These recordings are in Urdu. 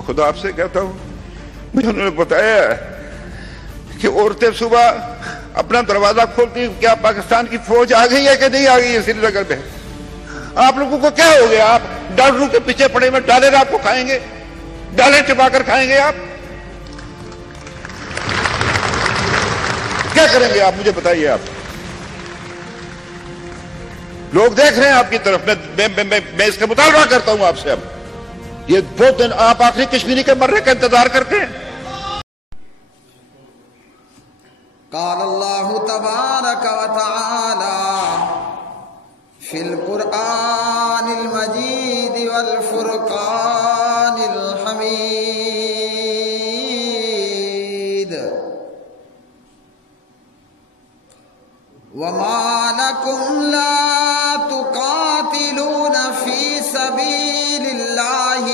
خدا آپ سے کہتا ہوں، مجھے انہوں نے بتایا کہ عورتیں صبح اپنا دروازہ کھولتی ہیں، کیا پاکستان کی فوج آ گئی ہے کہ نہیں آ گئی ہے سری نگر میں؟ آپ لوگوں کو کیا ہو گیا؟ آپ ڈالروں کے پیچھے پڑے ہوئے، ڈالر آپ کو کھائیں گے، ڈالر چبا کر کھائیں گے؟ آپ کیا کریں گے؟ آپ مجھے بتائیے۔ آپ لوگ دیکھ رہے ہیں آپ کی طرف، میں اس کا مطالبہ کرتا ہوں آپ سے۔ اب یہ بہت دن آپ آخری کشمیری کے مرنے کا انتظار کرتے ہیں۔ قال اللہ تبارک و تعالی فی القرآن المجید والفرقان الحمید وما لکم لا تقاتلون فی سبیل اللہ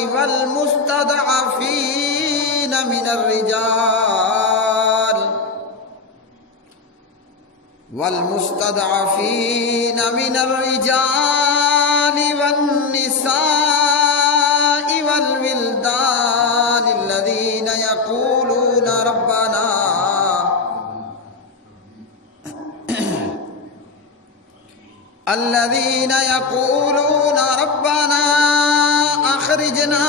والمستضعفین من الرجال والنساء والولدان الذين يقولون ربنا اخرجنا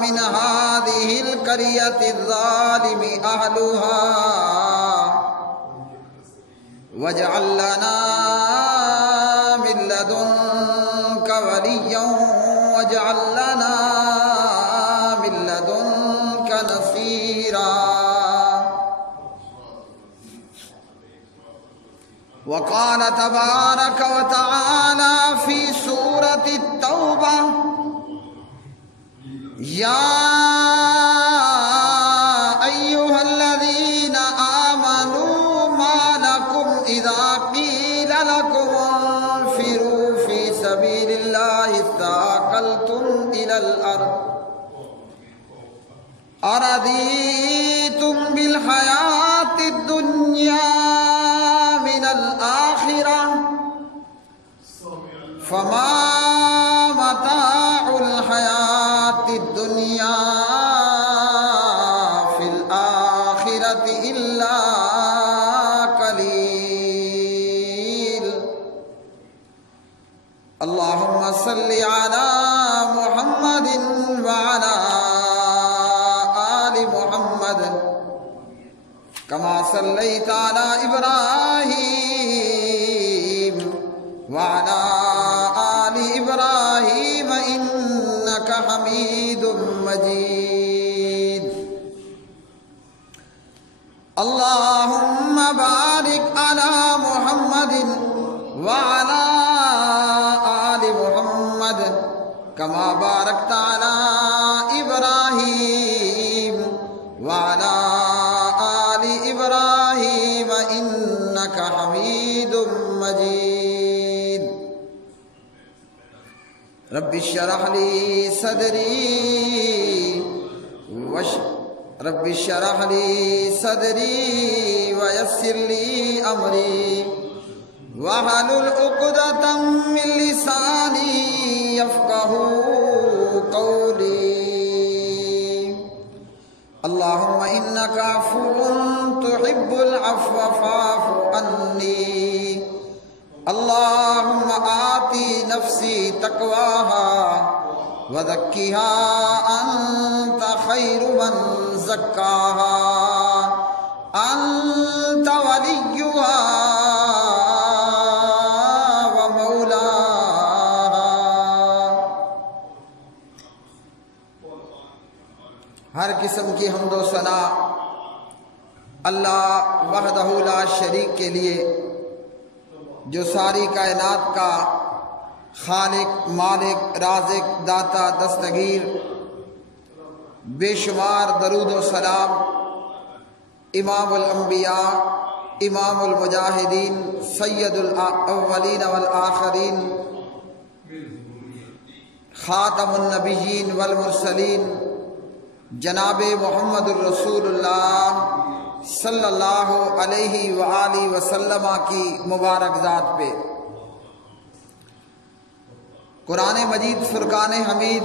من هذه القرية الظالم اهلها واجعل لنا من لدنك وليا واجعل لنا من لدنك نصيرا۔ وقال تبارك وتعالى في سورة التوبة يا أيها الذين آمنوا ما لكم إذا قيل لكم انفروا في سبيل الله اثاقلتم إلى الأرض أرضيتم بالحياة الدنيا من الآخرة فما متاع الحياة الدنيا في الآخرة إلا قليل۔ اللهم صل على محمد وعلى آل محمد كما صليت على إبراهيم وعلى آل إبراهيم إنك حميد مجيد۔ اللهم بارك على محمد وعلى آل محمد كما باركت على إبراهيم وعلى آل إبراهيم إنك حميد مجيد۔ رب اشرح لي صدري ويسر لي أمري واحلل عقدة من لساني يفقهوا قولي۔ اللهم إنك عفو تحب العفو فاعف عني۔ اللهم آتِ نفسي تقواها وزكها أنت خير من زكاها أنت وليها ومولاها۔ ہر قسم کی حمد و ثنا اللہ وحدہ لا شریک کے لیے، جو ساری کائنات کا خالق، مالک، رازق، داتا، دستگیر۔ بے شمار درود و سلام امام الانبیاء، امام المجاہدین، سید الاولین والآخرین، خاتم النبیین والمرسلین، جناب محمد الرسول اللہ صلی اللہ علیہ وآلہ وسلم کی مبارک ذات پہ۔ قرآن مجید فرقان حمید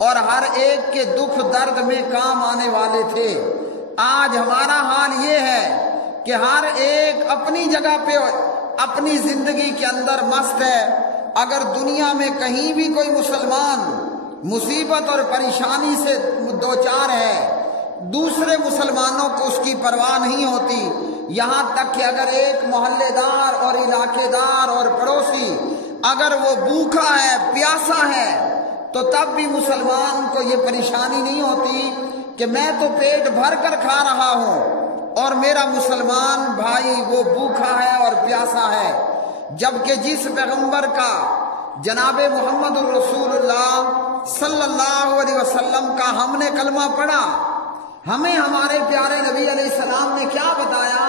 اور ہر ایک کے دکھ درد میں کام آنے والے تھے۔ آج ہمارا حال یہ ہے کہ ہر ایک اپنی جگہ پہ اپنی زندگی کے اندر مست ہے۔ اگر دنیا میں کہیں بھی کوئی مسلمان مصیبت اور پریشانی سے دوچار ہے، دوسرے مسلمانوں کو اس کی پرواہ نہیں ہوتی، یہاں تک کہ اگر ایک محلے دار اور علاقے دار اور پڑوسی اگر وہ بھوکا ہے، پیاسا ہے، تو تب بھی مسلمان کو یہ پریشانی نہیں ہوتی کہ میں تو پیٹ بھر کر کھا رہا ہوں اور میرا مسلمان بھائی وہ بھوکا ہے اور پیاسا ہے۔ جبکہ جس پیغمبر کا جناب محمد الرسول اللہ صلی اللہ علیہ وسلم کا ہم نے کلمہ پڑھا، ہمیں ہمارے پیارے نبی علیہ السلام نے کیا بتایا؟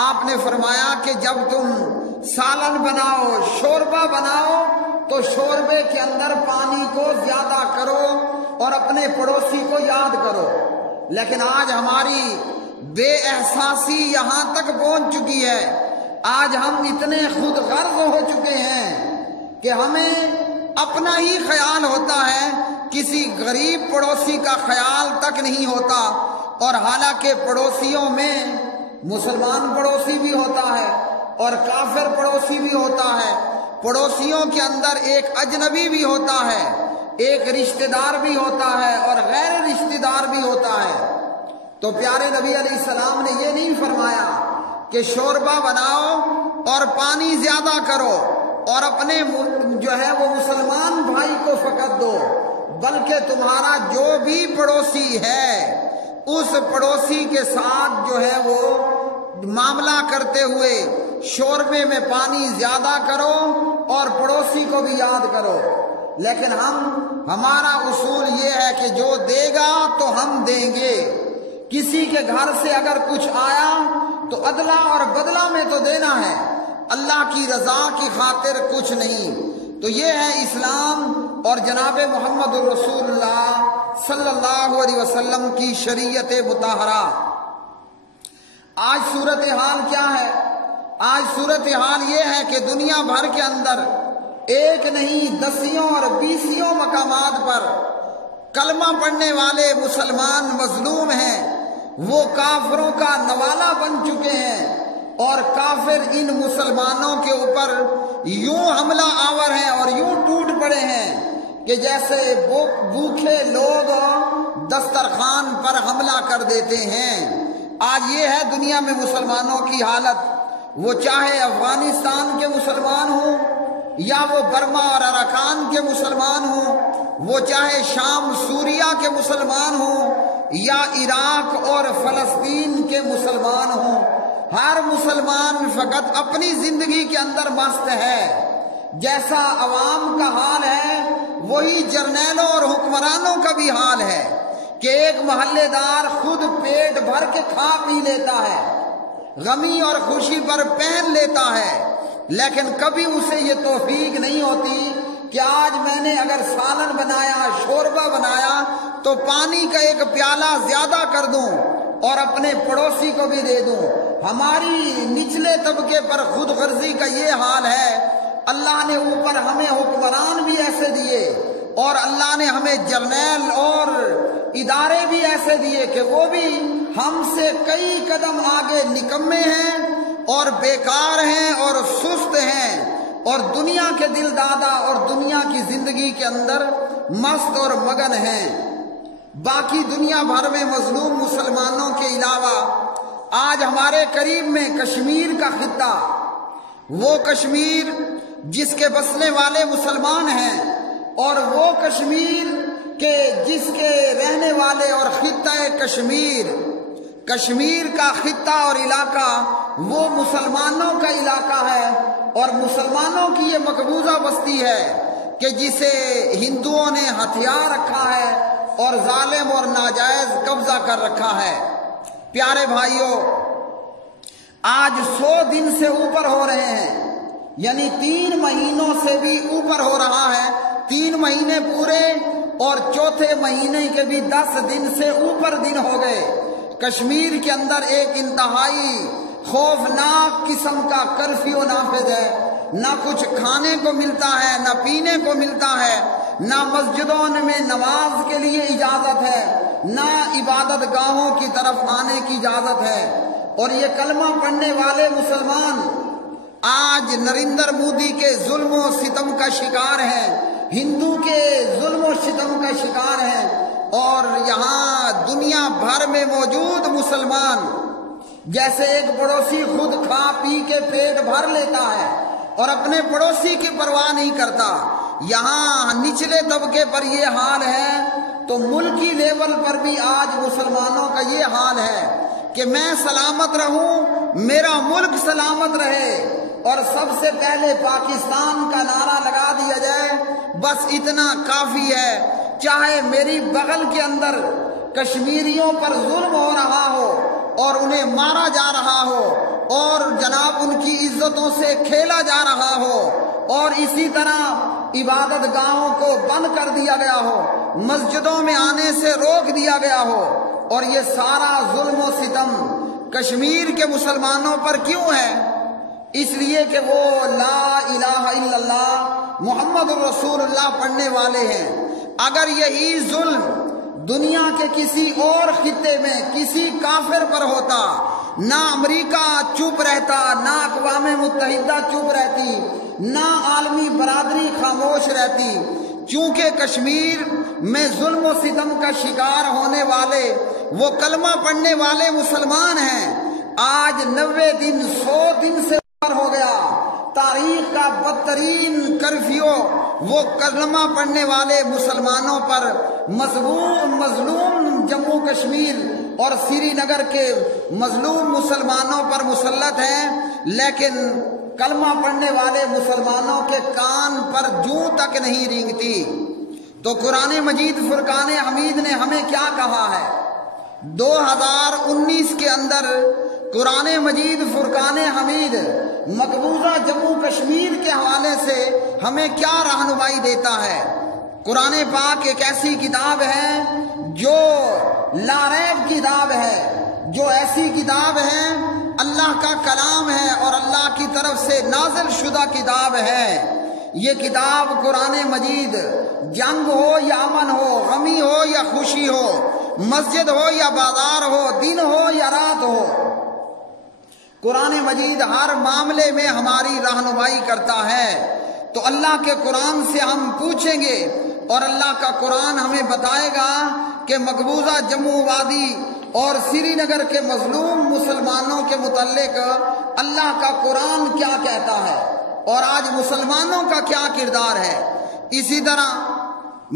آپ نے فرمایا کہ جب تم سالن بناؤ، شوربہ بناؤ، تو شوربے کے اندر پانی کو زیادہ کرو اور اپنے پڑوسی کو یاد کرو۔ لیکن آج ہماری بے احساسی یہاں تک پہنچ چکی ہے، آج ہم اتنے خود غرض ہو چکے ہیں کہ ہمیں اپنا ہی خیال ہوتا ہے، کسی غریب پڑوسی کا خیال تک نہیں ہوتا۔ اور حالانکہ پڑوسیوں میں مسلمان پڑوسی بھی ہوتا ہے اور کافر پڑوسی بھی ہوتا ہے، پڑوسیوں کے اندر ایک اجنبی بھی ہوتا ہے، ایک رشتہ دار بھی ہوتا ہے اور غیر رشتہ دار بھی ہوتا ہے۔ تو پیارے نبی علیہ السلام نے یہ نہیں فرمایا کہ شوربہ بناؤ اور پانی زیادہ کرو اور اپنے جو ہے وہ مسلمان بھائی کو فقط دو، بلکہ تمہارا جو بھی پڑوسی ہے اس پڑوسی کے ساتھ جو ہے وہ معاملہ کرتے ہوئے شوربے میں پانی زیادہ کرو اور پڑوسی کو بھی یاد کرو۔ لیکن ہمارا اصول یہ ہے کہ جو دے گا تو ہم دیں گے، کسی کے گھر سے اگر کچھ آیا تو ادلا اور بدلہ میں تو دینا ہے، اللہ کی رضا کی خاطر کچھ نہیں۔ تو یہ ہے اسلام اور جناب محمد الرسول اللہ صلی اللہ علیہ وسلم کی شریعت مطہرہ۔ آج صورتحال کیا ہے؟ آج صورتحال یہ ہے کہ دنیا بھر کے اندر ایک نہیں دسیوں اور بیسیوں مقامات پر کلمہ پڑھنے والے مسلمان مظلوم ہیں، وہ کافروں کا نوالہ بن چکے ہیں اور کافر ان مسلمانوں کے اوپر یوں حملہ آور ہیں اور یوں ٹوٹ پڑے ہیں کہ جیسے بھوکے لوگ دسترخوان پر حملہ کر دیتے ہیں۔ آج یہ ہے دنیا میں مسلمانوں کی حالت، وہ چاہے افغانستان کے مسلمان ہوں یا وہ برما اور اراکان کے مسلمان ہوں، وہ چاہے شام سوریا کے مسلمان ہوں یا عراق اور فلسطین کے مسلمان ہوں، ہر مسلمان فقط اپنی زندگی کے اندر مست ہے۔ جیسا عوام کا حال ہے وہی جرنیلوں اور حکمرانوں کا بھی حال ہے کہ ایک محلے دار خود پیٹ بھر کے کھا پی لیتا ہے، غمی اور خوشی پر پہن لیتا ہے، لیکن کبھی اسے یہ توفیق نہیں ہوتی کہ آج میں نے اگر سالن بنایا، شوربہ بنایا تو پانی کا ایک پیالہ زیادہ کر دوں اور اپنے پڑوسی کو بھی دے دوں۔ ہماری نچلے طبقے پر خود غرضی کا یہ حال ہے۔ اللہ نے اوپر ہمیں حکمران بھی ایسے دیے اور اللہ نے ہمیں جرنیل اور ادارے بھی ایسے دیے کہ وہ بھی ہم سے کئی قدم آگے نکمے ہیں اور بیکار ہیں اور سست ہیں اور دنیا کے دل دادا اور دنیا کی زندگی کے اندر مست اور مگن ہیں۔ باقی دنیا بھر میں مظلوم مسلمانوں کے علاوہ آج ہمارے قریب میں کشمیر کا خطہ، وہ کشمیر جس کے بسنے والے مسلمان ہیں اور وہ کشمیر کے جس کے رہنے والے اور خطہ کشمیر کا خطہ اور علاقہ وہ مسلمانوں کا علاقہ ہے اور مسلمانوں کی یہ مقبوضہ بستی ہے کہ جسے ہندوؤں نے ہتھیار رکھا ہے اور ظالم اور ناجائز قبضہ کر رکھا ہے۔ پیارے بھائیوں، آج 100 دن سے اوپر ہو رہے ہیں، یعنی 3 مہینوں سے بھی اوپر ہو رہا ہے، 3 مہینے پورے اور چوتھے مہینے کے بھی 10 دن سے اوپر دن ہو گئے۔ کشمیر کے اندر ایک انتہائی خوفناک قسم کا کرفیو نافذ ہے، نہ کچھ کھانے کو ملتا ہے، نہ پینے کو ملتا ہے، نہ مسجدوں میں نماز کے لیے اجازت ہے، نہ عبادت گاہوں کی طرف آنے کی اجازت ہے۔ اور یہ کلمہ پڑھنے والے مسلمان آج نریندر مودی کے ظلم و ستم کا شکار ہیں، ہندو کے ظلم و ستم کا شکار ہیں، اور یہاں دنیا بھر میں موجود مسلمان جیسے ایک پڑوسی خود کھا پی کے پیٹ بھر لیتا ہے اور اپنے پڑوسی کی پرواہ نہیں کرتا، یہاں نچلے طبقے پر یہ حال ہے، تو ملکی لیول پر بھی آج مسلمانوں کا یہ حال ہے کہ میں سلامت رہوں، میرا ملک سلامت رہے، اور سب سے پہلے پاکستان کا نعرہ لگا دیا جائے، بس اتنا کافی ہے۔ چاہے میری بغل کے اندر کشمیریوں پر ظلم ہو رہا ہو اور انہیں مارا جا رہا ہو اور جناب ان کی عزتوں سے کھیلا جا رہا ہو، اور اسی طرح عبادت گاہوں کو بند کر دیا گیا ہو، مسجدوں میں آنے سے روک دیا گیا ہو، اور یہ سارا ظلم و ستم کشمیر کے مسلمانوں پر کیوں ہے؟ اس لیے کہ وہ لا الہ الا اللہ محمد الرسول اللہ پڑھنے والے ہیں۔ اگر یہی ظلم دنیا کے کسی اور خطے میں کسی کافر پر ہوتا، نہ امریکہ چپ رہتا، نہ اقوام متحدہ چپ رہتی، نہ عالمی برادری خاموش رہتی۔ چونکہ کشمیر میں ظلم و ستم کا شکار ہونے والے وہ کلمہ پڑھنے والے مسلمان ہیں، آج 90 دن 100 دن سے ہو گیا، تاریخ کا بدترین کرفیو وہ کلمہ پڑھنے والے مسلمانوں پر مظلوم جموں کشمیر اور سری نگر کے مظلوم مسلمانوں پر مسلط ہیں، لیکن کلمہ پڑھنے والے مسلمانوں کے کان پر جوں تک نہیں رینگتی۔ تو قرآن مجید فرقان حمید نے ہمیں کیا کہا ہے؟ 2019 کے اندر قرآن مجید فرقان حمید مقبوضہ جموں کشمیر کے حوالے سے ہمیں کیا رہنمائی دیتا ہے؟ قرآن پاک ایک ایسی کتاب ہے جو لا ریب کتاب ہے، جو ایسی کتاب ہے اللہ کا کلام ہے اور اللہ کی طرف سے نازل شدہ کتاب ہے۔ یہ کتاب قرآن مجید جنگ ہو یا امن ہو، غمی ہو یا خوشی ہو، مسجد ہو یا بازار ہو، دن ہو یا رات ہو، قرآن مجید ہر معاملے میں ہماری رہنمائی کرتا ہے۔ تو اللہ کے قرآن سے ہم پوچھیں گے اور اللہ کا قرآن ہمیں بتائے گا کہ مقبوضہ جموں وادی اور سری نگر کے مظلوم مسلمانوں کے متعلق اللہ کا قرآن کیا کہتا ہے اور آج مسلمانوں کا کیا کردار ہے۔ اسی طرح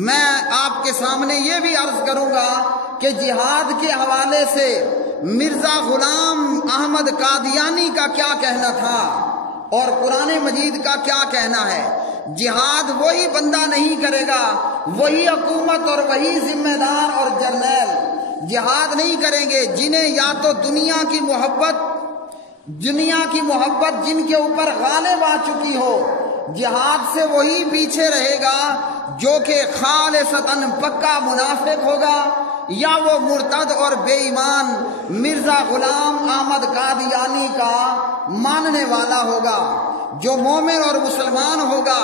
میں آپ کے سامنے یہ بھی عرض کروں گا کہ جہاد کے حوالے سے مرزا غلام احمد قادیانی کا کیا کہنا تھا اور قرآن مجید کا کیا کہنا ہے۔ جہاد وہی بندہ نہیں کرے گا، وہی حکومت اور وہی ذمہ دار اور جرنیل جہاد نہیں کریں گے جنہیں یا تو دنیا کی محبت جن کے اوپر غالب آ چکی ہو، جہاد سے وہی پیچھے رہے گا جو کہ خالصتاً پکا منافق ہوگا، یا وہ مرتد اور بے ایمان مرزا غلام احمد قادیانی کا ماننے والا ہوگا۔ جو مومن اور مسلمان ہوگا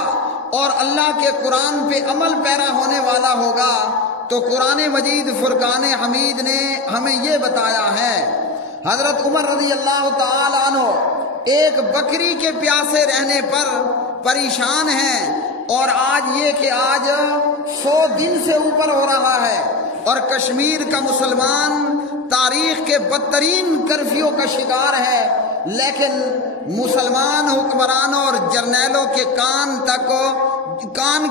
اور اللہ کے قرآن پہ عمل پیرا ہونے والا ہوگا، تو قرآن مجید فرقان حمید نے ہمیں یہ بتایا ہے۔ حضرت عمر رضی اللہ تعالی عنہ ایک بکری کے پیاسے رہنے پر پریشان ہیں، اور آج یہ کہ آج 100 دن سے اوپر ہو رہا ہے اور کشمیر کا مسلمان تاریخ کے بدترین کرفیو کا شکار ہے، لیکن مسلمان حکمرانوں اور جرنیلوں کے کان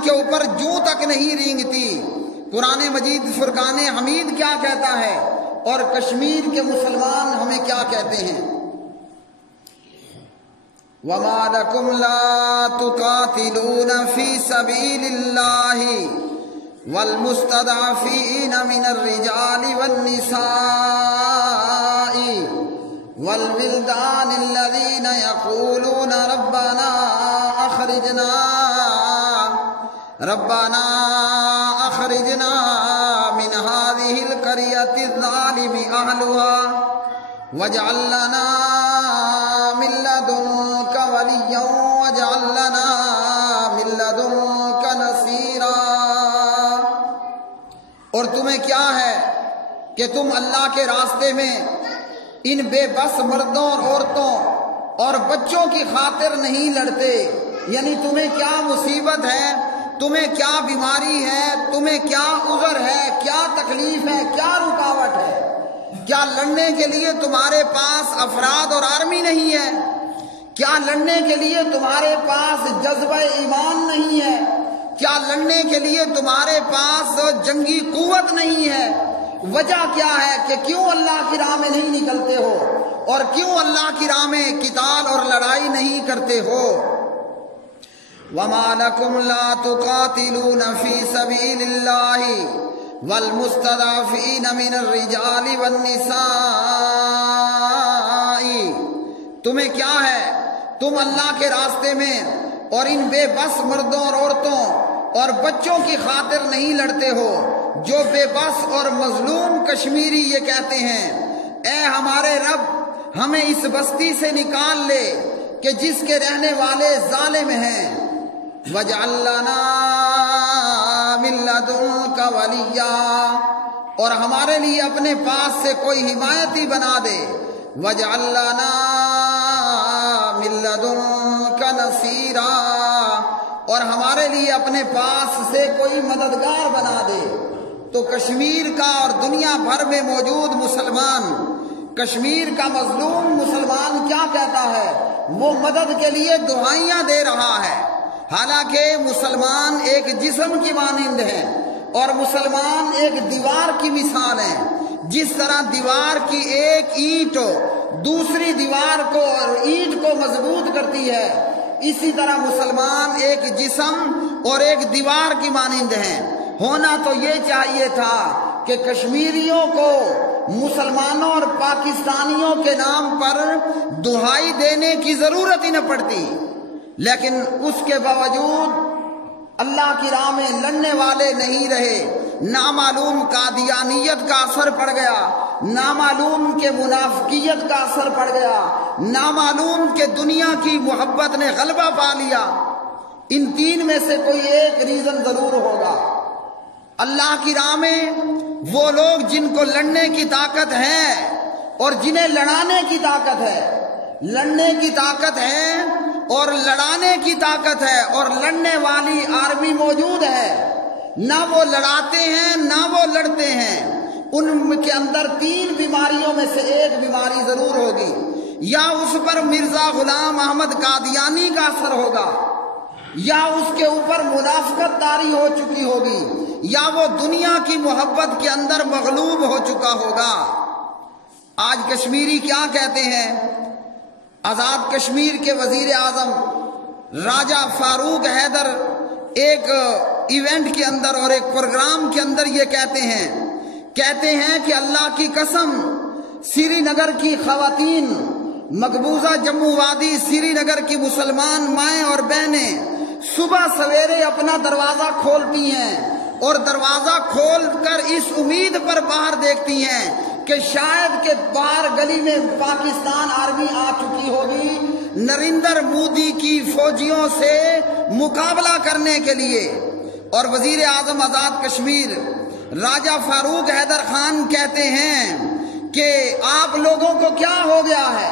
کے اوپر جوں تک نہیں رینگتی۔ قرآن مجید فرقان حمید کیا کہتا ہے اور کشمیر کے مسلمان ہمیں کیا کہتے ہیں؟ وَمَا لَكُمْ لَا تُقَاتِلُونَ فِي سَبِيلِ اللَّهِ وَالْمُسْتَضْعَفِينَ مِنَ الرِّجَالِ وَالنِّسَاءِ وَالْوِلْدَانِ الَّذِينَ يَقُولُونَ رَبَّنَا أَخْرِجْنَا مِنْ هَذِهِ الْقَرْيَةِ الظَّالِمِ أَهْلُهَا وَاجْعَل لَّنَا مِن لَّدُنكَ وَلِيًّا وَاجْعَل لَّنَا مِن لَّدُنكَ نَصِيرًا۔ اور تمہیں کیا ہے کہ تم اللہ کے راستے میں ان بے بس مردوں اور عورتوں اور بچوں کی خاطر نہیں لڑتے؟ یعنی تمہیں کیا مصیبت ہے، تمہیں کیا بیماری ہے، تمہیں کیا عذر ہے، کیا تکلیف ہے، کیا رکاوٹ ہے؟ کیا لڑنے کے لیے تمہارے پاس افراد اور آرمی نہیں ہے؟ کیا لڑنے کے لیے تمہارے پاس جذبہ ایمان نہیں ہے؟ کیا لڑنے کے لیے تمہارے پاس جنگی قوت نہیں ہے؟ وجہ کیا ہے کہ کیوں اللہ کی راہ میں نہیں نکلتے ہو اور کیوں اللہ کی راہ میں قتال اور لڑائی نہیں کرتے ہو؟ وَمَا لَكُمْ لَا تُقَاتِلُونَ فِي سَبِيلِ اللَّهِ وَالْمُسْتَضْعَفِينَ مِنَ الرِّجَالِ وَالنِّسَاءِ۔ تمہیں کیا ہے، تم اللہ کے راستے میں اور ان بے بس مردوں اور عورتوں اور بچوں کی خاطر نہیں لڑتے ہو جو بے بس اور مظلوم کشمیری یہ کہتے ہیں اے ہمارے رب ہمیں اس بستی سے نکال لے کہ جس کے رہنے والے ظالم ہیں، وَاجْعَل لَّنَا مِن لَّدُنكَ وَلِيًّا، اور ہمارے لیے اپنے پاس سے کوئی حمایتی بنا دے، وَاجْعَل لَّنَا مِن لَّدُنكَ نَصِيرًا، اور ہمارے لیے اپنے پاس سے کوئی مددگار بنا دے۔ تو کشمیر کا اور دنیا بھر میں موجود مسلمان، کشمیر کا مظلوم مسلمان کیا کہتا ہے؟ وہ مدد کے لیے دعائیاں دے رہا ہے، حالانکہ مسلمان ایک جسم کی مانند ہیں اور مسلمان ایک دیوار کی مثال ہے۔ جس طرح دیوار کی ایک اینٹ دوسری دیوار کو اور اینٹ کو مضبوط کرتی ہے، اسی طرح مسلمان ایک جسم اور ایک دیوار کی مانند ہیں۔ ہونا تو یہ چاہیے تھا کہ کشمیریوں کو مسلمانوں اور پاکستانیوں کے نام پر دہائی دینے کی ضرورت ہی نہ پڑتی، لیکن اس کے باوجود اللہ کی راہ میں لڑنے والے نہیں رہے۔ نامعلوم قادیانیت کا اثر پڑ گیا، نامعلوم کے منافقیت کا اثر پڑ گیا، نامعلوم کے دنیا کی محبت نے غلبہ پا لیا۔ ان تین میں سے کوئی ایک ریزن ضرور ہوگا۔ اللہ کی راہ میں وہ لوگ جن کو لڑنے کی طاقت ہے اور جنہیں لڑانے کی طاقت ہے، لڑنے کی طاقت ہے اور لڑانے کی طاقت ہے، اور لڑنے والی آرمی موجود ہے، نہ وہ لڑاتے ہیں نہ وہ لڑتے ہیں، ان کے اندر تین بیماریوں میں سے ایک بیماری ضرور ہوگی، یا اس پر مرزا غلام احمد قادیانی کا اثر ہوگا، یا اس کے اوپر منافقت طاری ہو چکی ہوگی، یا وہ دنیا کی محبت کے اندر مغلوب ہو چکا ہوگا۔ آج کشمیری کیا کہتے ہیں؟ آزاد کشمیر کے وزیر اعظم راجہ فاروق حیدر ایک ایونٹ کے اندر اور ایک پروگرام کے اندر یہ کہتے ہیں کہ اللہ کی قسم، سری نگر کی خواتین، مقبوضہ جموں وادی سری نگر کی مسلمان مائیں اور بہنیں صبح سویرے اپنا دروازہ کھولتی ہیں اور دروازہ کھول کر اس امید پر باہر دیکھتی ہیں کہ شاید کہ باہر گلی میں پاکستان آرمی آ چکی ہوگی نریندر مودی کی فوجیوں سے مقابلہ کرنے کے لیے۔ اور وزیر اعظم آزاد کشمیر راجہ فاروق حیدر خان کہتے ہیں کہ آپ لوگوں کو کیا ہو گیا ہے،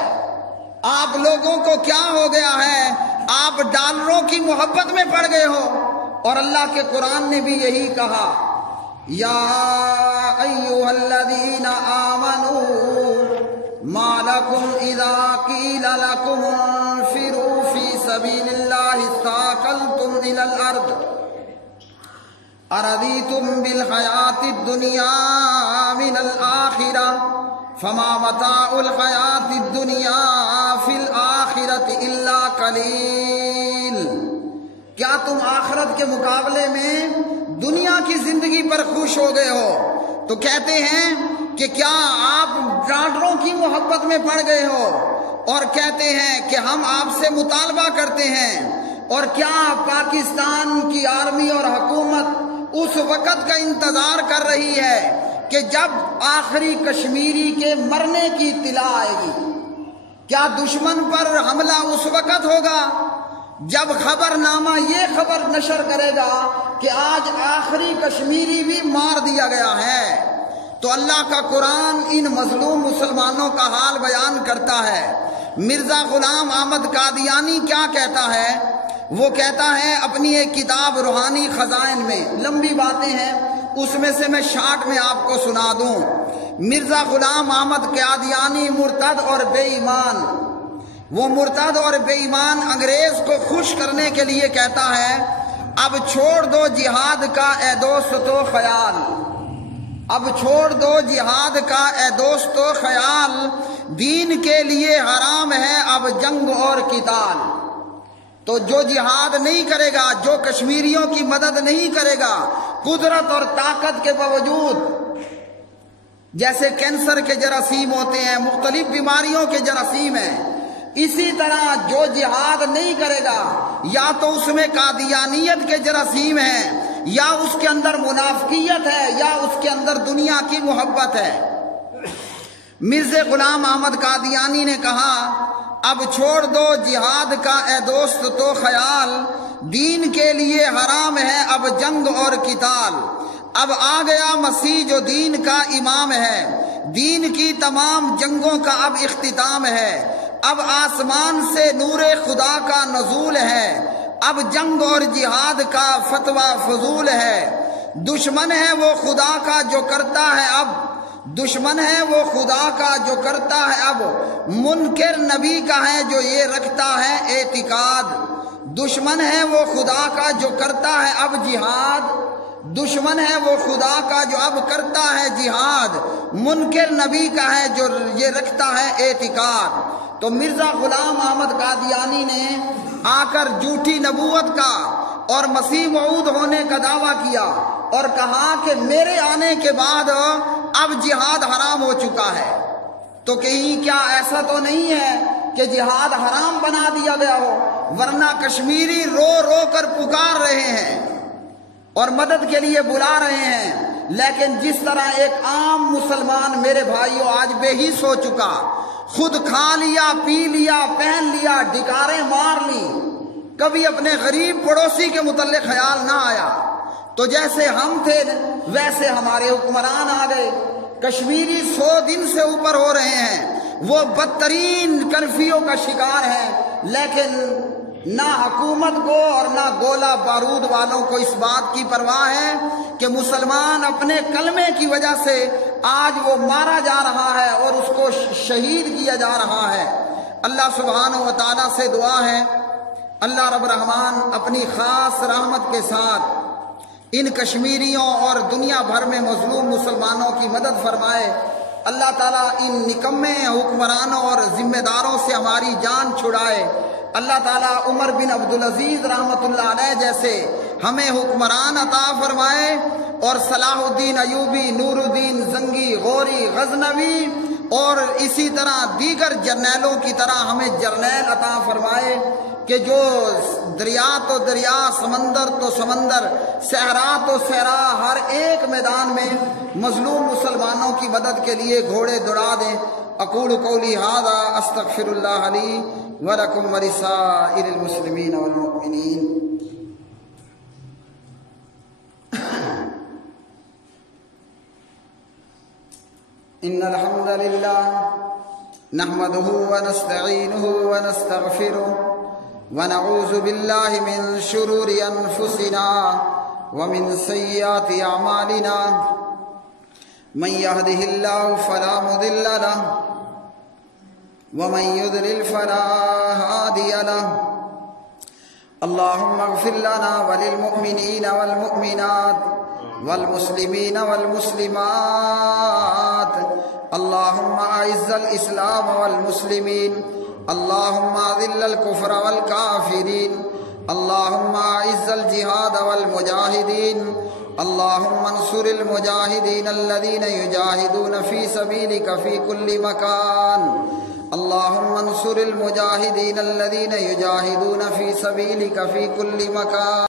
آپ لوگوں کو کیا ہو گیا ہے، آپ ڈالروں کی محبت میں پڑ گئے ہو۔ اور اللہ کے قرآن نے بھی یہی کہا، یا ایھا الذین آمنوا ما لکم اذا قیل لکم انفروا فی سبیل اللہ اثاقلتم الی الارض ارضیتم بالحیاۃ الدنیا من الآخرہ فما متاع الحیاۃ الدنیا فی الآخرۃ الا قلیل۔ کیا تم آخرت کے مقابلے میں دنیا کی زندگی پر خوش ہو گئے ہو؟ تو کہتے ہیں کہ کیا آپ ڈالروں کی محبت میں پڑ گئے ہو؟ اور کہتے ہیں کہ ہم آپ سے مطالبہ کرتے ہیں، اور کیا پاکستان کی آرمی اور حکومت اس وقت کا انتظار کر رہی ہے کہ جب آخری کشمیری کے مرنے کی اطلاع آئے گی؟ کیا دشمن پر حملہ اس وقت ہوگا جب خبر نامہ یہ خبر نشر کرے گا کہ آج آخری کشمیری بھی مار دیا گیا ہے، تو اللہ کا قرآن ان مظلوم مسلمانوں کا حال بیان کرتا ہے۔ مرزا غلام احمد قادیانی کیا کہتا ہے؟ وہ کہتا ہے اپنی ایک کتاب روحانی خزائن میں، لمبی باتیں ہیں اس میں سے میں شارٹ میں آپ کو سنا دوں۔ مرزا غلام احمد قادیانی مرتد اور بے ایمان، وہ مرتد اور بے ایمان انگریز کو خوش کرنے کے لیے کہتا ہے اب چھوڑ دو جہاد کا اے دوستو خیال، اب چھوڑ دو جہاد کا اے دوستو خیال، دین کے لیے حرام ہے اب جنگ اور قتال۔ تو جو جہاد نہیں کرے گا، جو کشمیریوں کی مدد نہیں کرے گا، قدرت اور طاقت کے باوجود، جیسے کینسر کے جراثیم ہوتے ہیں، مختلف بیماریوں کے جراثیم ہیں، اسی طرح جو جہاد نہیں کرے گا یا تو اس میں قادیانیت کے جراثیم ہیں، یا اس کے اندر منافقیت ہے، یا اس کے اندر دنیا کی محبت ہے۔ مرزا غلام احمد قادیانی نے کہا اب چھوڑ دو جہاد کا اے دوست تو خیال، دین کے لیے حرام ہے اب جنگ اور قتال۔ اب آ گیا مسیح جو دین کا امام ہے، دین کی تمام جنگوں کا اب اختتام ہے، اب آسمان سے نور خدا کا نزول ہے، اب جنگ اور جہاد کا فتویٰ فضول ہے۔ دشمن ہے وہ خدا کا جو کرتا ہے اب، دشمن ہے وہ خدا کا جو کرتا ہے اب، منکر نبی کا ہے جو یہ رکھتا ہے اعتقاد۔ دشمن ہے وہ خدا کا جو کرتا ہے اب جہاد، دشمن ہے وہ خدا کا جو اب کرتا ہے جہاد، منکر نبی کا ہے جو یہ رکھتا ہے اعتقاد۔ تو مرزا غلام احمد قادیانی نے آ کر جھوٹی نبوت کا اور مسیح موعود ہونے کا دعویٰ کیا اور کہا کہ میرے آنے کے بعد اب جہاد حرام ہو چکا ہے۔ تو کہیں کیا ایسا تو نہیں ہے کہ جہاد حرام بنا دیا گیا ہو؟ ورنہ کشمیری رو رو کر پکار رہے ہیں اور مدد کے لیے بلا رہے ہیں، لیکن جس طرح ایک عام مسلمان میرے بھائیوں آج بے حس ہو چکا، خود کھا لیا، پی لیا، پہن لیا، ڈکاریں مار لی، کبھی اپنے غریب پڑوسی کے متعلق خیال نہ آیا۔ تو جیسے ہم تھے ویسے ہمارے حکمران آ گئے، کشمیری 100 دن سے اوپر ہو رہے ہیں، وہ بدترین کرفیوں کا شکار ہیں، لیکن نہ حکومت کو اور نہ گولہ بارود والوں کو اس بات کی پرواہ ہے کہ مسلمان اپنے کلمے کی وجہ سے آج وہ مارا جا رہا ہے اور اس کو شہید کیا جا رہا ہے۔ اللہ سبحانہ و تعالیٰ سے دعا ہے اللہ رب الرحمن اپنی خاص رحمت کے ساتھ ان کشمیریوں اور دنیا بھر میں مظلوم مسلمانوں کی مدد فرمائے۔ اللہ تعالیٰ ان نکمے حکمرانوں اور ذمہ داروں سے ہماری جان چھڑائے۔ اللہ تعالیٰ عمر بن عبدالعزیز رحمۃ اللہ علیہ جیسے ہمیں حکمران عطا فرمائے، اور صلاح الدین ایوبی، نور الدین زنگی، غوری غزنوی اور اسی طرح دیگر جرنیلوں کی طرح ہمیں جرنیل عطا فرمائے کہ جو دریا تو دریا، سمندر تو سمندر، صحرا تو صحرا، ہر ایک میدان میں مظلوم مسلمانوں کی مدد کے لیے گھوڑے دوڑا دیں۔ اقول قولی ھذا استغفر اللہ لی ولکم ولسائر المسلمین والمؤمنین۔ ان الحمد للہ نحمده ونستعینه ونستغفره ونعوذ باللہ من شرور انفسنا ومن سیئات اعمالنا، من يهده الله فلا مضل له ومن يضلل فلا هادي له۔ اللهم اغفر لنا وللمؤمنين والمؤمنات والمسلمين والمسلمات، اللهم اعز الاسلام والمسلمين، اللهم اذل الكفر والكافرين، اللهم اعز الجهاد والمجاهدين، اللهم انصر المجاهدين الذين يجاهدون في سبيلك في كل مكان، اللهم انصر المجاهدين الذين يجاهدون في سبيلك في كل مكان۔